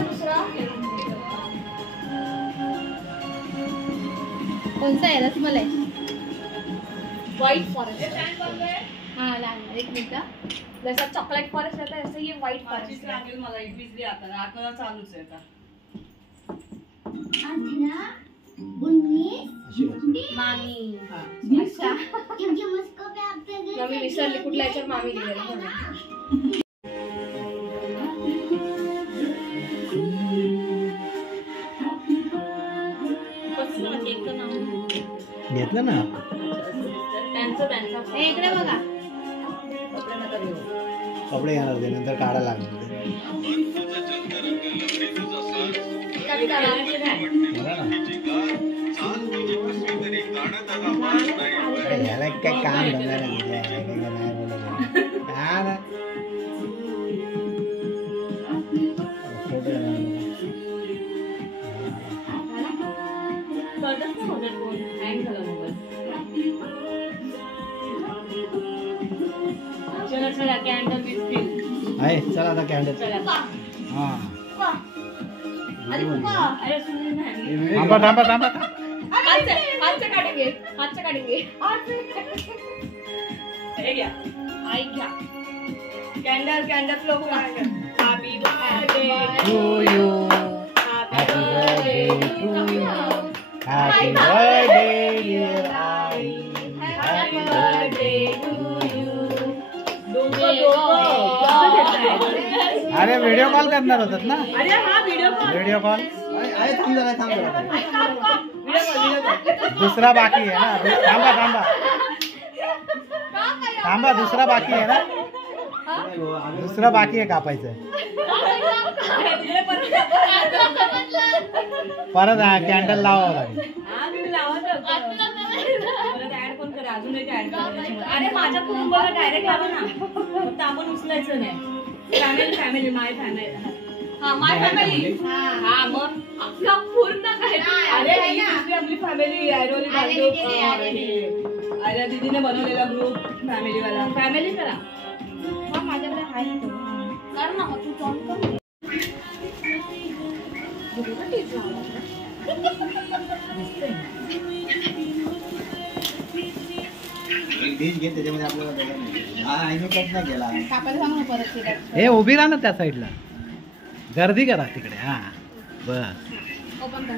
दुसरा कोणता आहे रसमलाई व्हाइट फॉरेस्ट हाँ लाल एक मिनट जैसा चॉकलेट फॉरेस्ट रहता है ऐसे ये व्हाइट फॉरेस्ट लागेल मला एक पीस दे आता आता चालूच आहे आता आधना बुन्नी मामी अच्छा क्योंकि मुझको पे आप दे दे मामी विसरली कुठल्या याच्यावर मामी लिहिलेलं घेतलं ना त्यांचं इकडे बघा कपडे घेणार ते नंतर काढायला लागणार याला काय काम धंदा आहे चला आता कॅन्डल थांबा थांबा थांबा हातचं काढेंगे हातचं काढेंगे हे घ्या आई घ्या candle candle blow happy birthday to you happy birthday to you happy birthday dear आई हॅपी बर्थडे टू यू अरे व्हिडिओ कॉल करणार होतात ना अरे हा व्हिडिओ कॉल दुसरा बाकी आहे ना थांबा थांबा थांबा दुसरा बाकी आहे ना दुसरा बाकी आहे कापायचं परत कॅन्डल लावावं लागेल अरे माझ्या फोन वर डायरेक्ट लावा ना फक्त आपण उचलायचं नाही फॅमिली फॅमिली माय फॅमिली हा माय फॅमिली हा मग अख्खा पूर्ण काय अरे ही दुसरी आपली फॅमिली आयरोली अरे दीदीने बनवलेला ग्रुप फॅमिली वाला फॅमिली करा हा माझ्याकडे आहे कर ना तू जॉइन कर हे उभी राहा ना त्या साईडला गर्दी करा तिकडे हा बस ओपन कर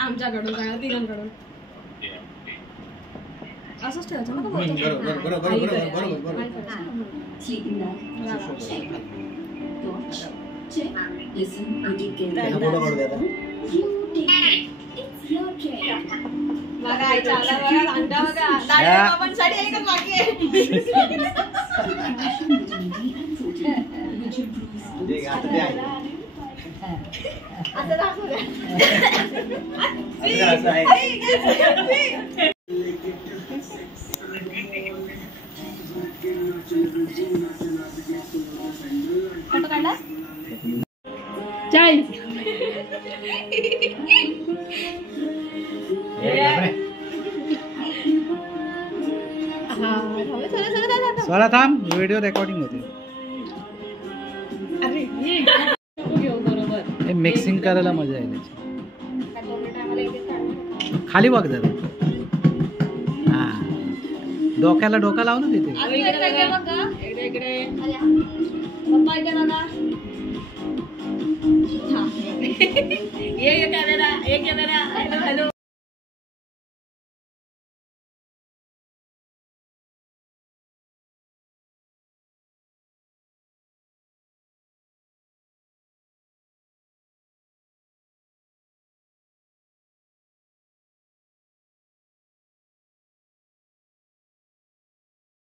आमच्याकडून काय तिघांकडून असंच ठेवायचं ना फोटो काढला चाय सोळा थांब व्हिडिओ रेकॉर्डिंग होते हे मिक्सिंग करायला मजा येईल खाली बघ जरा हा डोक्याला डोका लाव ना तिथे ये कॅमेरा हॅलो हॅलो